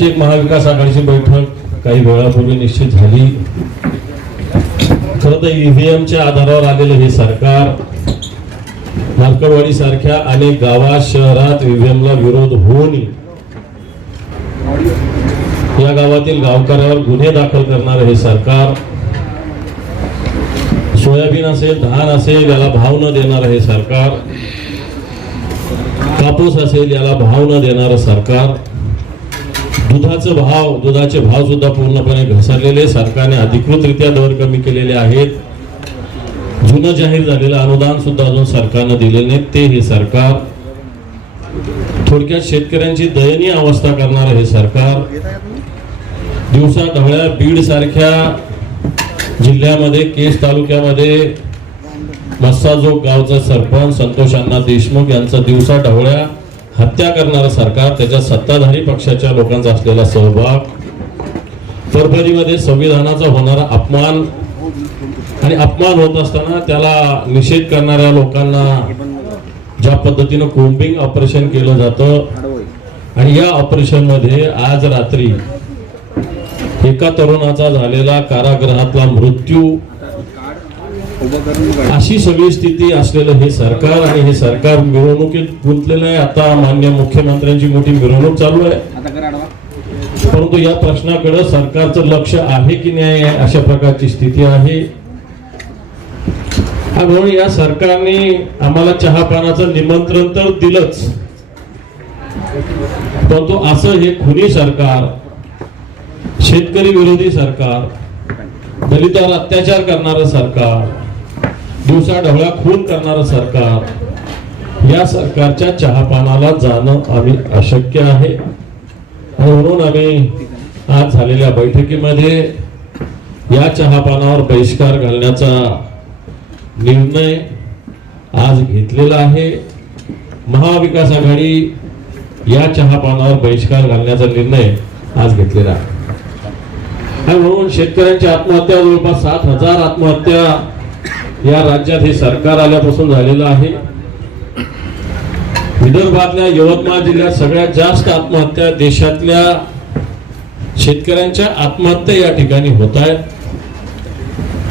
आमची एक महाविकास आघाडीची बैठक काही वेळापूर्वी निश्चित झाली. खरं तर ईव्हीएमच्या आधारावर आलेलं हे सरकार मालकवाडी सारख्या अनेक गावात शहरात ईव्हीएमला विरोध होऊन या गावातील गावकऱ्यावर गुन्हे दाखल करणारं हे सरकार सोयाबीन असेल धान असेल याला भाव न देणारं हे सरकार कापूस असेल याला भाव न देणारं सरकार दुधाचं भाव दुधाचे भाव सुद्धा पूर्णपणे घसरलेले सरकारने अधिकृतरित्या दर कमी केलेले आहेत. जुनं जाहीर झालेलं अनुदान सुद्धा अजून सरकारनं दिलेलं नाही. ते हे सरकार थोडक्यात शेतकऱ्यांची दयनीय अवस्था करणारं हे सरकार दिवसा ढवळ्या बीड सारख्या जिल्ह्यामध्ये केस तालुक्यामध्ये मस्साजोग गावचा सरपंच संतोष अण्णा देशमुख यांचा दिवसा ढवळ्या हत्या करणारं सरकार त्याच्या सत्ताधारी पक्षाच्या लोकांचा असलेला सहभाग परभणीमध्ये संविधानाचा होणारा अपमान आणि अपमान होत असताना त्याला निषेध करणाऱ्या लोकांना ज्या पद्धतीनं कोम्बिंग ऑपरेशन केलं जातं आणि या ऑपरेशनमध्ये आज रात्री एका तरुणाचा झालेला कारागृहातला मृत्यू अशी सगळी स्थिती असलेलं हे सरकार आणि हे सरकार मिरवणुकीत गुंतलेलं आहे. आता मान्य मुख्यमंत्र्यांची मोठी मिरवणूक चालू आहे. परंतु या प्रश्नाकडे सरकारचं लक्ष आहे की नाही अशा प्रकारची स्थिती आहे? आणि म्हणून या सरकारने आम्हाला चहा पानाचं निमंत्रण तर दिलंच. परंतु असं हे खुनी सरकार शेतकरी विरोधी सरकार दलितावर अत्याचार करणारं सरकार दिवसा ढवळ्या खून करणारं सरकार या सरकारच्या चहापानाला जाणं आम्ही अशक्य आहे. आणि म्हणून आम्ही आज झालेल्या बैठकीमध्ये या चहापानावर बहिष्कार घालण्याचा निर्णय आज घेतलेला आहे. महाविकास आघाडी या चहापानावर बहिष्कार घालण्याचा निर्णय आज घेतलेला आहे. आणि म्हणून शेतकऱ्यांच्या आत्महत्या जवळपास सात हजार आत्महत्या या राज्यात हे सरकार आल्यापासून झालेलं आहे. विदर्भातल्या यवतमाळ जिल्ह्यात सगळ्यात जास्त आत्महत्या देशातल्या शेतकऱ्यांच्या आत्महत्या या ठिकाणी होत आहेत.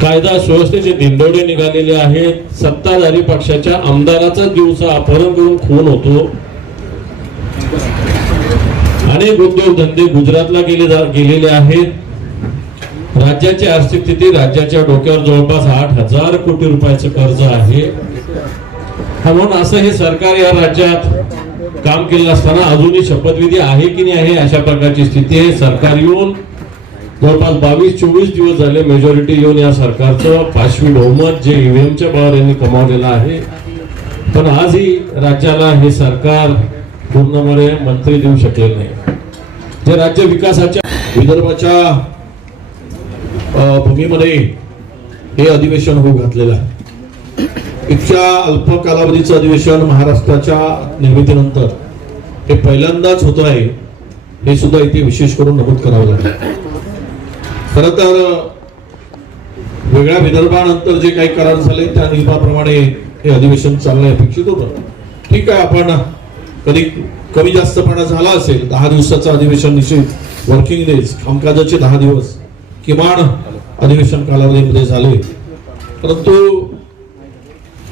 कायदा सुव्यवस्थेचे दिंडोडे निघालेले आहेत. सत्ताधारी पक्षाच्या आमदाराचा दिवसा अपहरण करून खून होतो. अनेक उद्योगधंदे गुजरातला गेले गेलेले आहेत. राज्याची आर्थिक स्थिती राज्याच्या डोक्यावर जवळपास आठ हजार कोटी रुपयाचं कर्ज आहे. म्हणून असं हे सरकार या राज्यात काम केलं असताना अजूनही शपथविधी आहे की नाही आहे अशा प्रकारची स्थिती आहे. सरकार येऊन जवळपास बावीस चोवीस दिवस झाले मेजॉरिटी येऊन या सरकारचं पाचवी बहुमत जे ईव्हीएमच्या बळावर यांनी कमावलेलं आहे. पण आजही राज्याला हे सरकार पूर्णपणे मंत्री देऊ शकले नाही. जे राज्य विकासाच्या विदर्भाच्या भूमीमध्ये हे अधिवेशन होऊ घातलेलं आहे. इतक्या अल्प कालावधीचं अधिवेशन महाराष्ट्राच्या निर्मितीनंतर हे पहिल्यांदाच होत आहे हे सुद्धा इथे विशेष करून नमूद करावं लागेल. खर तर वेगळ्या विदर्भानंतर जे काही करार झाले त्या नियमाप्रमाणे हे अधिवेशन चालणं अपेक्षित होतं. ठीक आहे आपण कधी कमी जास्तपणा झाला असेल दहा दिवसाचं अधिवेशन निश्चित वर्किंग डेज कामकाजाचे दहा दिवस किमान अधिवेशन कालावधीमध्ये झाले. परंतु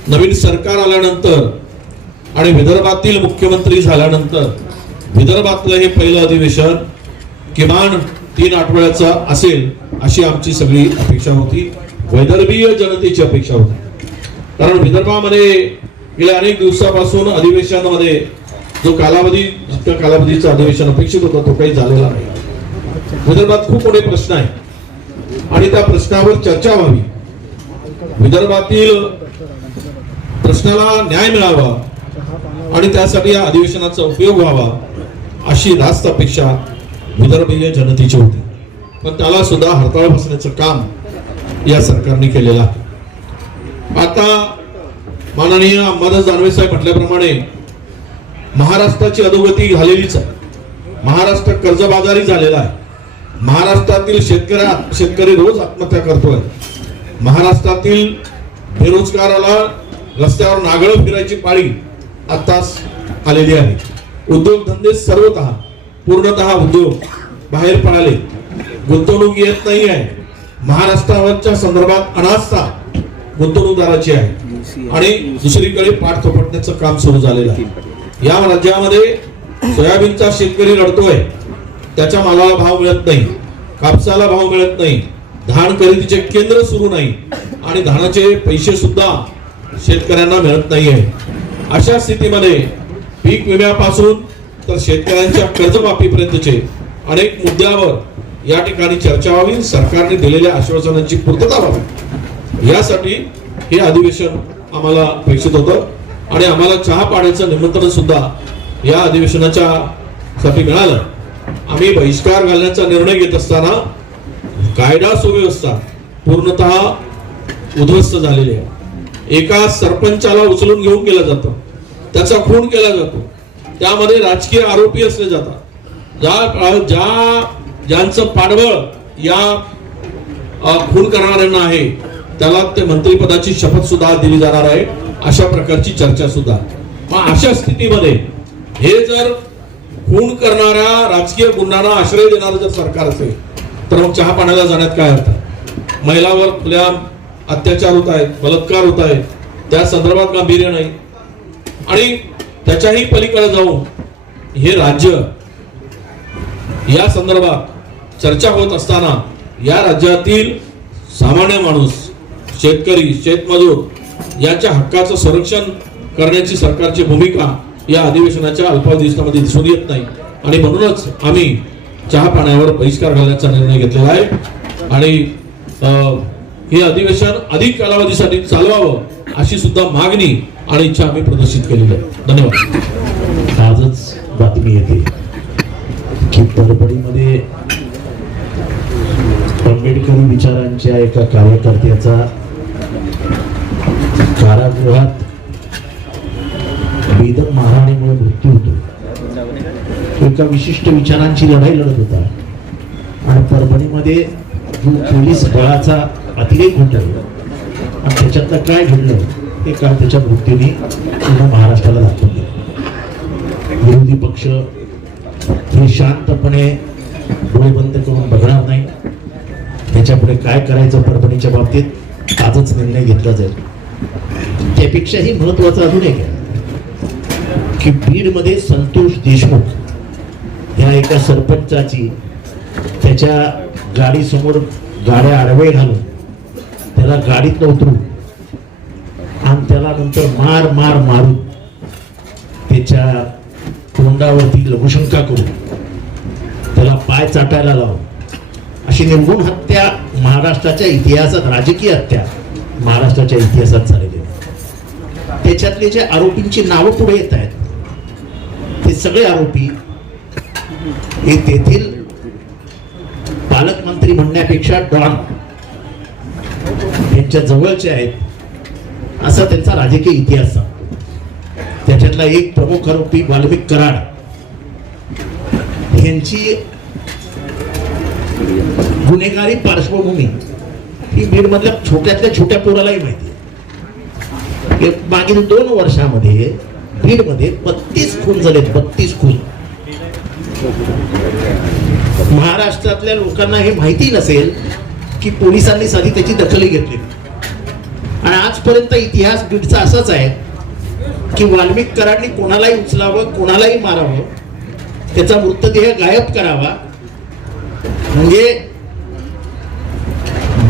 नवीन सरकार आल्यानंतर आणि विदर्भातील मुख्यमंत्री झाल्यानंतर विदर्भातलं हे पहिलं अधिवेशन किमान तीन आठवड्याचं असेल अशी आमची सगळी अपेक्षा होती. वैदर्भीय जनतेची अपेक्षा होती. कारण विदर्भामध्ये गेल्या अनेक दिवसापासून अधिवेशनामध्ये जो कालावधी जितक्या कालावधीचं अधिवेशन अपेक्षित होतं तो काही झालेला नाही. विदर्भात खूप मोठे प्रश्न आहेत. आणि त्या प्रश्नावर चर्चा व्हावी. विदर्भातील प्रश्नाला न्याय मिळावा आणि त्यासाठी या अधिवेशनाचा उपयोग व्हावा अशी रास्त अपेक्षा विदर्भीय जनतेची होती. पण त्याला सुद्धा हरताळ बसण्याचं काम या सरकारने केलेलं आहे. आता माननीय अंबादास दानवे साहेब म्हटल्याप्रमाणे महाराष्ट्राची अधोगती झालेलीच आहे. महाराष्ट्र कर्जबाजारी झालेला आहे. महाराष्ट्रातील शेतकऱ्या शेतकरी रोज आत्महत्या करतोय. महाराष्ट्रातील बेरोजगाराला रस्त्यावर नागळ फिरायची पाळी आताच आलेली आहे. उद्योगधंदे सर्वतः पूर्णतः उद्योग बाहेर पडाले. गुंतवणूक येत नाही आहे. महाराष्ट्रावरच्या संदर्भात अनास्था गुंतवणूकदाराची आहे. आणि दुसरीकडे पाठ थोपटण्याचं काम सुरू झालेलं आहे. या राज्यामध्ये सोयाबीनचा शेतकरी लढतोय त्याच्या मालाला भाव मिळत नाही. कापसाला भाव मिळत नाही. धान खरेदीचे केंद्र सुरू नाही. आणि धानाचे पैसे सुद्धा शेतकऱ्यांना मिळत नाहीये. अशा स्थितीमध्ये पीक विम्यापासून तर शेतकऱ्यांच्या कर्जमाफीपर्यंतचे अनेक मुद्द्यावर या ठिकाणी चर्चा व्हावी सरकारने दिलेल्या आश्वासनांची पूर्तता व्हावी. यासाठी हे अधिवेशन आम्हाला अपेक्षित होतं. आणि आम्हाला चहा पाण्याचं निमंत्रण सुद्धा या अधिवेशनाच्या साठी मिळालं. आम्ही बहिष्कार घालण्याचा निर्णय घेत असताना कायदा सुव्यवस्था पूर्णतः उद्ध्वस्त झालेली आहे. एका सरपंचाला उचलून घेऊन गेलं जातं. त्याचा खून केला जातो. त्यामध्ये राजकीय आरोपी असले जातात. ज्या ज्या ज्यांचं पाठबळ या खून करणाऱ्यांना आहे त्याला ते मंत्रिपदाची शपथ सुद्धा दिली जाणार आहे अशा प्रकारची चर्चा सुद्धा. मग अशा स्थितीमध्ये हे जर खून करणाऱ्या राजकीय गुन्ह्यांना आश्रय देणारं जर सरकार असेल तर मग चहा पाण्याला जाण्यात काय अर्थ? महिलावर खुल्या अत्याचार होत आहेत बलात्कार होत आहेत त्या संदर्भात गांभीर्य नाही. आणि त्याच्याही पलीकडे जाऊन हे राज्य या संदर्भात चर्चा होत असताना या राज्यातील सामान्य माणूस शेतकरी शेतमजूर यांच्या हक्काचं संरक्षण करण्याची सरकारची भूमिका या अधिवेशनाच्या अल्पावधीमध्ये दिसून येत नाही. आणि म्हणूनच आम्ही चहा पाण्यावर बहिष्कार घालण्याचा निर्णय घेतलेला आहे. आणि अं, हे अधिवेशन अधिक कालावधीसाठी चालवावं अशी सुद्धा मागणी आणि इच्छा आम्ही प्रदर्शित केलेली आहे. धन्यवाद. आजच बातमी येते की परभणीमध्ये आंबेडकरी विचारांच्या एका कार्यकर्त्याचा कारागृहात बेदम महाराणीमुळे मृत्यू होतो. तो एका विशिष्ट विचारांची लढाई लढत होता. आणि परभणीमध्ये जो पोलीस बळाचा अतिरेक होता आणि त्याच्यातलं काय घडलं ते काल त्याच्या मृत्यूने पूर्ण महाराष्ट्राला दाखवून दिलं. विरोधी पक्ष हे शांतपणे डोळे बंद करून बघणार नाही. त्याच्यापुढे काय करायचं परभणीच्या बाबतीत आजच निर्णय घेतला जाईल. त्यापेक्षाही महत्वाचं अजून एक आहे. की बीडमध्ये संतोष देशमुख या एका सरपंचाची त्याच्या गाडीसमोर गाड्या आडवे घालून त्याला गाडीत उतरून आणि त्याला नंतर मार मार मारून त्याच्या तोंडावरती लघुशंका करून त्याला पाय चाटायला लावून अशी निर्गुण हत्या महाराष्ट्राच्या इतिहासात राजकीय हत्या महाराष्ट्राच्या इतिहासात झालेली त्याच्यातले जे आरोपींची नावं पुढे येत आहेत ते सगळे आरोपी हे तेथील पालकमंत्री म्हणण्यापेक्षा डॉन यांच्या जवळचे आहेत. असा त्यांचा राजकीय इतिहास त्याच्यातला एक प्रमुख आरोपी वाल्मिक कराड यांची गुन्हेगारी पार्श्वभूमी ही बीडमधल्या छोट्यातल्या छोट्या पोरालाही माहिती आहे. मागील दोन वर्षामध्ये बीडमध्ये बत्तीस खून झालेत बत्तीस खून. महाराष्ट्रातल्या लोकांना हे माहिती नसेल की पोलिसांनी साधी त्याची दखलही घेतली. आणि आजपर्यंत इतिहास बीडचा असाच आहे की वाल्मिक कराडनी कोणालाही उचलावं कोणालाही मारावं त्याचा मृतदेह गायब करावा. म्हणजे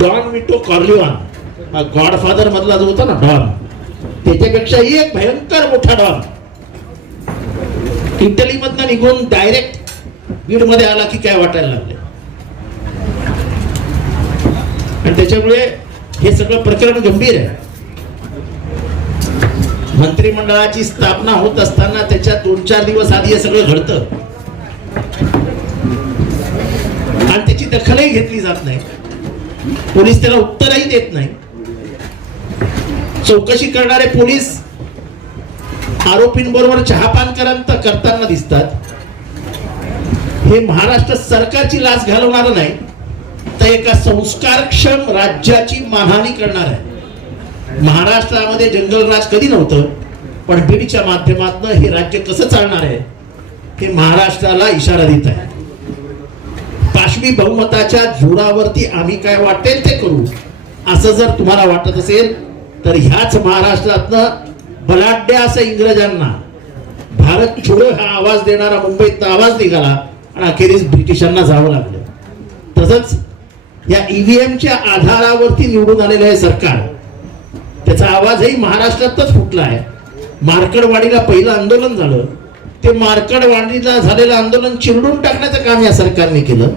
डॉन विटो कॉर्लिवान हा गॉडफादर मधला जो होता ना डॉन त्याच्यापेक्षाही एक भयंकर मोठा डॉन इटलीमधनं निघून डायरेक्ट बीडमध्ये आला की काय वाटायला लागले आणि त्याच्यामुळे हे सगळं प्रकरण गंभीर आहे. मंत्रिमंडळाची स्थापना होत असताना त्याच्या दोन चार दिवस आधी हे सगळं घडतं. आणि त्याची दखलही घेतली जात नाही. पोलीस त्याला उत्तरही देत नाही. चौकशी करणारे पोलीस आरोपींबरोबर चहापान करंत करताना दिसतात. हे महाराष्ट्र सरकारची लाच घालवणार नाही तर एका संस्कारक्षम राज्याची मानहानी करणार आहे. महाराष्ट्रामध्ये जंगलराज कधी नव्हतं पण बीडच्या माध्यमातून हे राज्य कसं चालणार आहे हे महाराष्ट्राला इशारा देत आहे. पाशवी बहुमताच्या जोरावरती आम्ही काय वाटेल ते करू असं जर तुम्हाला वाटत असेल तर ह्याच महाराष्ट्रातनं बलाढ्य असं इंग्रजांना भारत छोडो हा आवाज देणारा मुंबईत आवाज निघाला आणि अखेरीस ब्रिटिशांना जावं लागलं. तसंच या ईव्हीएमच्या आधारावरती निवडून आलेलं आहे सरकार त्याचा आवाजही महाराष्ट्रातच फुटला आहे. मार्कडवाडीला पहिलं आंदोलन झालं. ते मार्कडवाडीला झालेलं आंदोलन चिरडून टाकण्याचं काम या सरकारने केलं.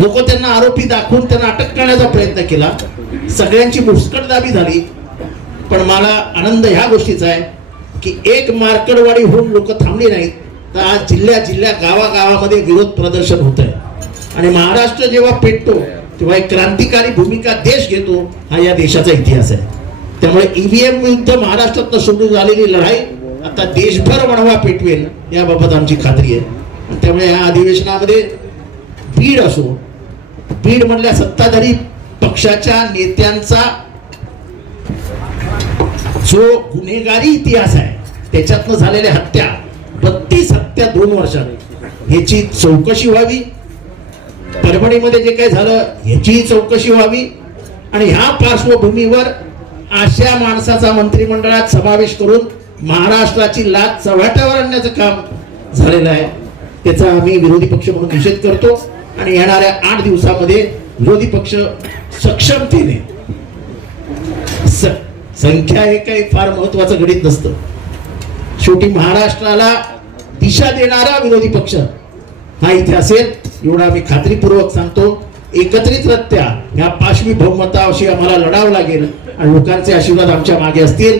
लोक त्यांना आरोपी दाखवून त्यांना अटक करण्याचा प्रयत्न केला. सगळ्यांची मुस्कटदाबी झाली. पण मला आनंद ह्या गोष्टीचा आहे की एक मार्कडवाडी होऊन लोक थांबली नाहीत. तर आज जिल्ह्या जिल्ह्या गावागावामध्ये विरोध प्रदर्शन होत आहे आणि महाराष्ट्र जेव्हा पेटतो तेव्हा एक क्रांतिकारी भूमिका देश घेतो हा या देशाचा इतिहास आहे. त्यामुळे ईव्हीएम विरुद्ध महाराष्ट्रातनं सुरू झालेली लढाई आता देशभर वणवा पेटवेल याबाबत आमची खात्री आहे. त्यामुळे या अधिवेशनामध्ये बीड असो बीड मधल्या सत्ताधारी पक्षाच्या नेत्यांचा जो गुन्हेगारी इतिहास आहे त्याच्यातनं झालेल्या हत्या बत्तीस हत्या दोन वर्षात ह्याची चौकशी व्हावी. परभणीमध्ये जे काही झालं ह्याचीही चौकशी व्हावी. आणि ह्या पार्श्वभूमीवर अशा माणसाचा मंत्रिमंडळात समावेश करून महाराष्ट्राची लाच चव्हाट्यावर आणण्याचं काम झालेलं आहे. त्याचा आम्ही विरोधी पक्ष म्हणून निषेध करतो. आणि येणाऱ्या आठ दिवसामध्ये विरोधी पक्ष सक्षमतेने संख्या हे काही फार महत्वाचं घडीत नसतं. शेवटी महाराष्ट्राला दिशा देणारा विरोधी पक्ष हा इथे असेल एवढा आम्ही खात्रीपूर्वक सांगतो. एकत्रितरित्या ह्या पाशवी बहुमताशी आम्हाला लढावं लागेल आणि लोकांचे आशीर्वाद आमच्या मागे असतील.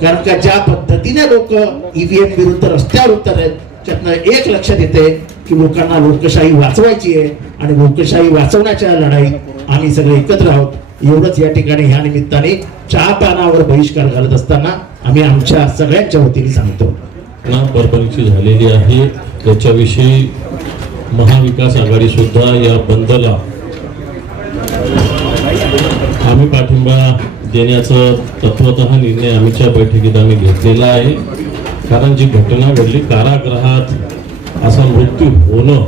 कारण का ज्या पद्धतीने लोक ईव्हीएम विरुद्ध रस्त्यावर उतर आहेत त्यातनं एक लक्षात येते की लोकांना लोकशाही वाचवायची आहे आणि लोकशाही वाचवण्याच्या लढाईत आम्ही सगळे एकत्र आहोत. एवढंच या ठिकाणी ह्या निमित्ताने चहा पानावर बहिष्कार घालत असताना आम्ही आमच्या सगळ्यांच्या वतीने सांगतो. ना परभणीची झालेली आहे. त्याच्याविषयी महाविकास आघाडी सुद्धा या बंदला आम्ही पाठिंबा देण्याचं तत्वत निर्णय आम्हीच्या बैठकीत आम्ही घेतलेला आहे. कारण जी घटना घडली कारागृहात असा मृत्यू होणं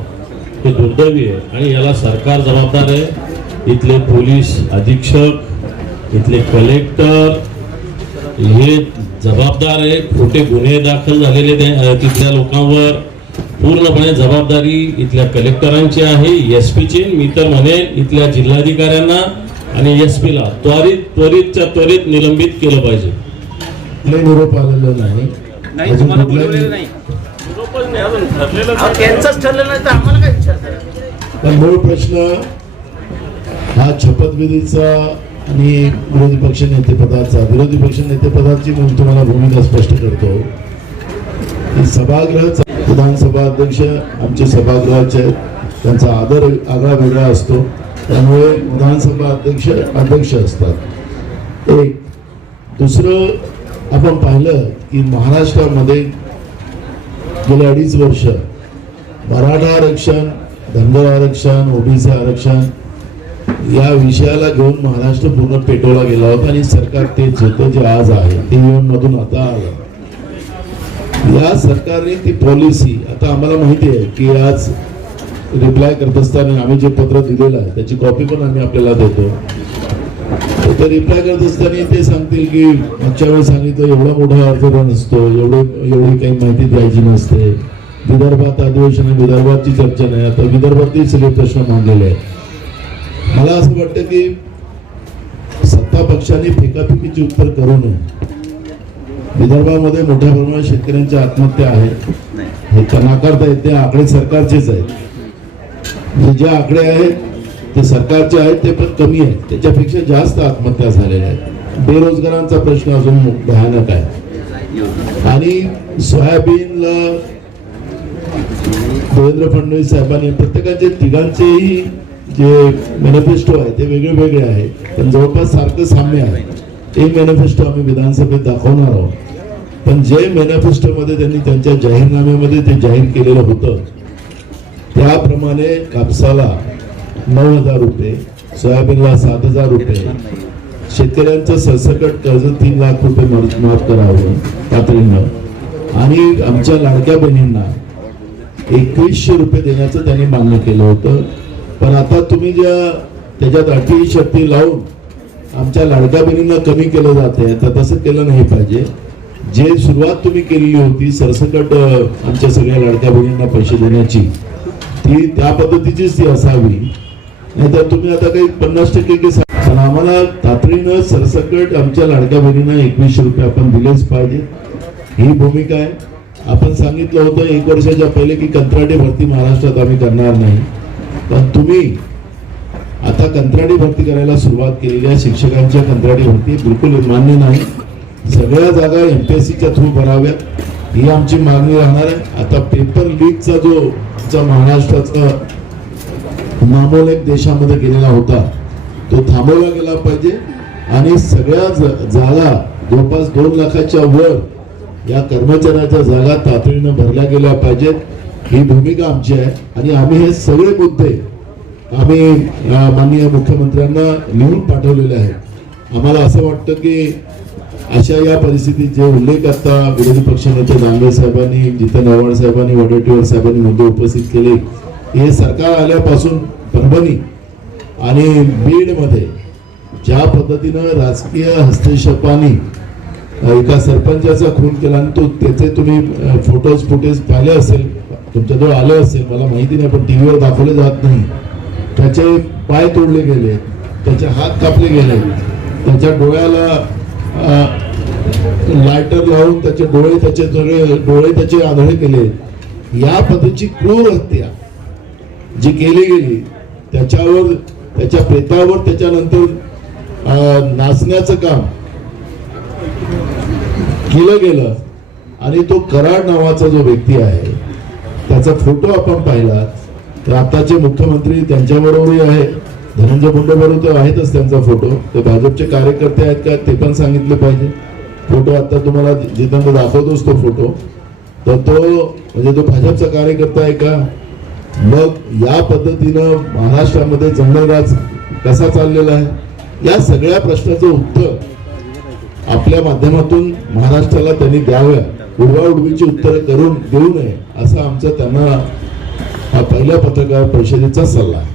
हे दुर्दैवी आहे. आणि याला सरकार जबाबदार आहे. इथले पोलीस अधीक्षक इथले कलेक्टर हे जबाबदार आहे. खोटे गुन्हे दाखल झालेले तिथल्या लोकांवर पूर्णपणे जबाबदारी इथल्या कलेक्टरांची आहे. एस पीची मी तर म्हणेन इथल्या जिल्हाधिकाऱ्यांना आणि एस पीला त्वरित त्वरितच्या त्वरित निलंबित केलं पाहिजे. कुठलाही निरोप आलेला नाही. त्यांचंच ठरलेलं नाही तर आम्हाला काय विचारतात पण मूळ प्रश्न हा शपथविधीचा आणि विरोधी पक्ष नेतेपदाचा विरोधी पक्ष नेतेपदाची मी तुम्हाला भूमिका स्पष्ट करतो. की सभागृह विधानसभा अध्यक्ष आमचे सभागृहाचे आहेत. त्यांचा आदर आगळा वेगळा असतो. त्यामुळे विधानसभा अध्यक्ष अध्यक्ष असतात. एक दुसरं आपण पाहिलं की महाराष्ट्रामध्ये गेले अडीच वर्ष मराठा आरक्षण धनगर आरक्षण ओबीसी आरक्षण या विषयाला घेऊन महाराष्ट्र पूर्ण पेटवला गेला होता आणि सरकार तेच होतं जे आज आहे ते मधून आता आलं. या सरकारने ती पॉलिसी आता आम्हाला माहिती आहे की आज रिप्लाय करत असताना आम्ही जे पत्र दिलेलं आहे त्याची कॉपी पण आम्ही आपल्याला देतो. तर ते रिप्लाय करत असताना ते सांगतील की मागच्या वेळेस सांगितलं एवढा मोठा अर्थ नसतो एवढे एवढी काही माहिती द्यायची नसते. विदर्भात अधिवेशन आहे, विदर्भातची चर्चा नाही. आता विदर्भातही सगळे प्रश्न मांडलेले आहेत. मला असं वाटतं की सत्ता पक्षाने फेकाफेकीची उत्तर करू नये. विदर्भामध्ये मोठ्या प्रमाणात शेतकऱ्यांच्या आत्महत्या आहेत. हे नाकारता नाकारता येते आकडे सरकारचेच आहेत. जे जे आकडे आहेत ते सरकारचे आहेत ते पण कमी आहेत. त्याच्यापेक्षा जास्त आत्महत्या झालेल्या आहेत. बेरोजगारांचा प्रश्न अजून भयानक आहे. आणि सोयाबीनला देवेंद्र फडणवीस साहेबांनी प्रत्येकाचे तिघांचेही जे मॅनिफेस्टो आहे ते वेगळे वेगळे आहे. पण जवळपास सारखं साम्य आहे. एक मॅनिफेस्टो आम्ही विधानसभेत दाखवणार आहोत. पण जे मॅनिफेस्टोमध्ये त्यांनी त्यांच्या जाहीरनाम्यामध्ये ते जाहीर केलेलं होतं त्याप्रमाणे कापसाला नऊ हजार रुपये सोयाबीनला सात हजार रुपये. शेतकऱ्यांचं सरसकट कर्ज तीन लाख रुपये माफ करावं तातडीनं आणि आमच्या लाडक्या बहिणींना एकवीसशे रुपये देण्याचं त्यांनी मान्य केलं होतं. पण आता तुम्ही ज्या त्याच्यात अटी शक्ती लावून आमच्या लाडक्या बहिणींना कमी केलं जात आहे तर तसं केलं नाही पाहिजे. जे सुरुवात तुम्ही केलेली होती सरसकट आमच्या सगळ्या लाडक्या बहिणींना पैसे देण्याची ती त्या पद्धतीचीच ती असावी. नाहीतर तुम्ही आता काही पन्नास टक्के की पण आम्हाला तातडीनं सरसकट आमच्या लाडक्या बहिणींना एकवीसशे रुपये आपण दिलेच पाहिजे. ही भूमिका आहे. आपण सांगितलं होतं एक वर्षाच्या पहिले की कंत्राटी भरती महाराष्ट्रात आम्ही करणार नाही. पण तुम्ही आता कंत्राटी भरती करायला सुरुवात केलेली आहे. शिक्षकांच्या कंत्राटी भरती बिलकुल मान्य नाही. सगळ्या जागा एमपीएससीच्या थ्रू भराव्यात. ही आमची मागणी राहणार आहे. आता पेपर लीकचा जो आमचा महाराष्ट्राचा नामोलेख देशामध्ये गेलेला होता. तो थांबवला गेला पाहिजे. आणि सगळ्या जागा जवळपास दोन लाखाच्या वर या कर्मचाऱ्याच्या जागा तातडीनं भरल्या गेल्या पाहिजेत. ही भूमिका आमची आहे. आणि आम्ही हे सगळे मुद्दे आम्ही माननीय मुख्यमंत्र्यांना लिहून पाठवलेले आहेत. आम्हाला असं वाटतं की अशा या परिस्थितीत जे उल्लेख आता विरोधी पक्षनेते दानवे साहेबांनी जितेंद्र आव्हाड साहेबांनी वडेट्टीवार साहेबांनी मुद्दे उपस्थित केले हे सरकार आल्यापासून परभणी आणि बीडमध्ये ज्या पद्धतीनं राजकीय हस्तक्षेपाने एका सरपंचाचा खून केला आणि तो त्याचे तुम्ही फोटोज फुटेज पाहिले असेल तुमच्याजवळ आले असेल मला माहिती नाही पण टीव्हीवर दाखवले जात नाही. त्याचे पाय तोडले गेले त्याचे हात कापले गेले त्याच्या डोळ्याला लायटर लावून त्याचे डोळे त्याचे सगळे डोळे त्याचे आधळे केले. या पद्धतीची क्रूर हत्या जी केली गेली त्याच्यावर त्याच्या प्रेतावर त्याच्यानंतर नाचण्याचं काम केलं गेलं. आणि तो कराड नावाचा जो व्यक्ती आहे त्याचा फोटो आपण पाहिला. तर आताचे मुख्यमंत्री त्यांच्याबरोबरही आहे धनंजय मुंडे बरोबर तर आहेतच त्यांचा फोटो. ते भाजपचे कार्यकर्ते आहेत का ते पण सांगितले पाहिजे. फोटो आता तुम्हाला जिथं दाखवतोच तो फोटो. तर तो म्हणजे तो भाजपचा कार्यकर्ता आहे का? मग या पद्धतीनं महाराष्ट्रामध्ये जंगलराज कसा चाललेला आहे? या सगळ्या प्रश्नाचं उत्तर आपल्या माध्यमातून महाराष्ट्राला त्यांनी द्याव्या उडवाउडवीची उत्तरं करून देऊ नये असं आमचं त्यांना हा पहिल्या पत्रकार परिषदेचा सल्ला आहे.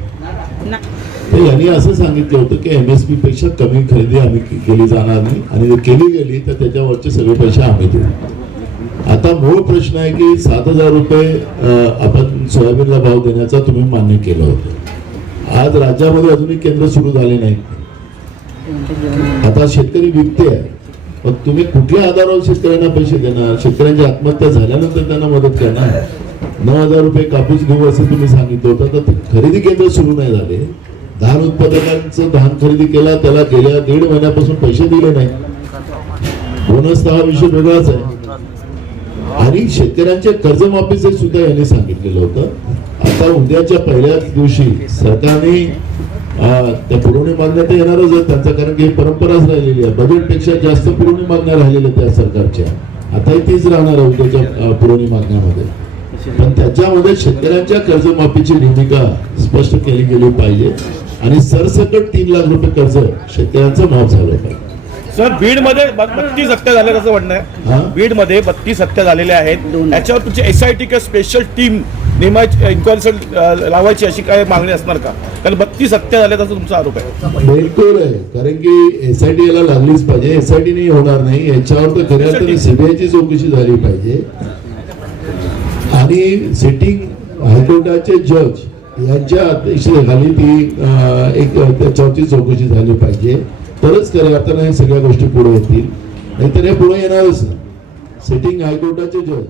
तर यांनी असं सांगितलं होतं की एमएसपी पेक्षा कमी खरेदी आम्ही केली जाणार नाही. आणि जर केली गेली तर त्याच्यावरचे सगळे पैसे आम्ही देऊ. आता मूळ प्रश्न आहे की सात हजार रुपये आपण सोयाबीनला भाव देण्याचा तुम्ही मान्य केलं होतं. आज राज्यामध्ये अजूनही केंद्र सुरू झाले नाही. आता शेतकरी विकते आहे. मग तुम्ही कुठल्या आधारावर शेतकऱ्यांना पैसे देणार? शेतकऱ्यांची आत्महत्या झाल्यानंतर त्यांना मदत करणार? नऊ हजार रुपये कापूस घेऊ असं तुम्ही सांगितलं होतं. तर खरेदी केंद्र सुरू नाही झाले. धान उत्पादकांचं धान खरेदी केला त्याला गेल्या दीड महिन्यापासून पैसे दिले नाही. बोनस हा विषय वेगळाच आहे. आणि शेतकऱ्यांच्या कर्जमाफीचे सुद्धा यांनी सांगितलेलं होतं. आता उद्याच्या पहिल्याच दिवशी सरकारने त्या पुरवणी मागण्या तर येणारच आहेत. त्यांचा कारण की परंपराच राहिलेली आहे. बजेटपेक्षा जास्त पुरवणी मागण्या राहिलेल्या त्या सरकारच्या. आताही तीच राहणार आहे उद्याच्या पुरवणी मागण्यामध्ये. पण त्याच्यामध्ये शेतकऱ्यांच्या कर्जमाफीची भूमिका स्पष्ट केली गेली पाहिजे. आणि सरसकट तीन लाख रुपये कर्ज शेतकऱ्यांचं माफ झालं पाहिजे. सर बीडमध्ये बत्तीस हत्या झाल्या असं म्हणणं? आहे. बीडमध्ये बत्तीस हत्या झालेल्या आहेत. याच्यावर तुमची एस आय टी किंवा स्पेशल टीम नेमायची इन्क्वायरी लावायची अशी काय मागणी असणार का? कारण बत्तीस हत्या झाल्यात असं तुमचा आरोप आहे. बिलकुल आहे. कारण की एसआयटी याला लागलीच पाहिजे. एसआयटी नाही होणार नाही. याच्यावर तर खऱ्या अर्थाने सीबीआयची चौकशी झाली पाहिजे. आणि सिटिंग हायकोर्टाचे जज यांच्या अध्यक्षतेखाली ती एक त्याच्यावरची चौकशी झाली पाहिजे. तरच खऱ्या अर्थाने हे सगळ्या गोष्टी पुढे येतील. नाहीतर हे पुढे येणारच ना सिटिंग हायकोर्टाचे जज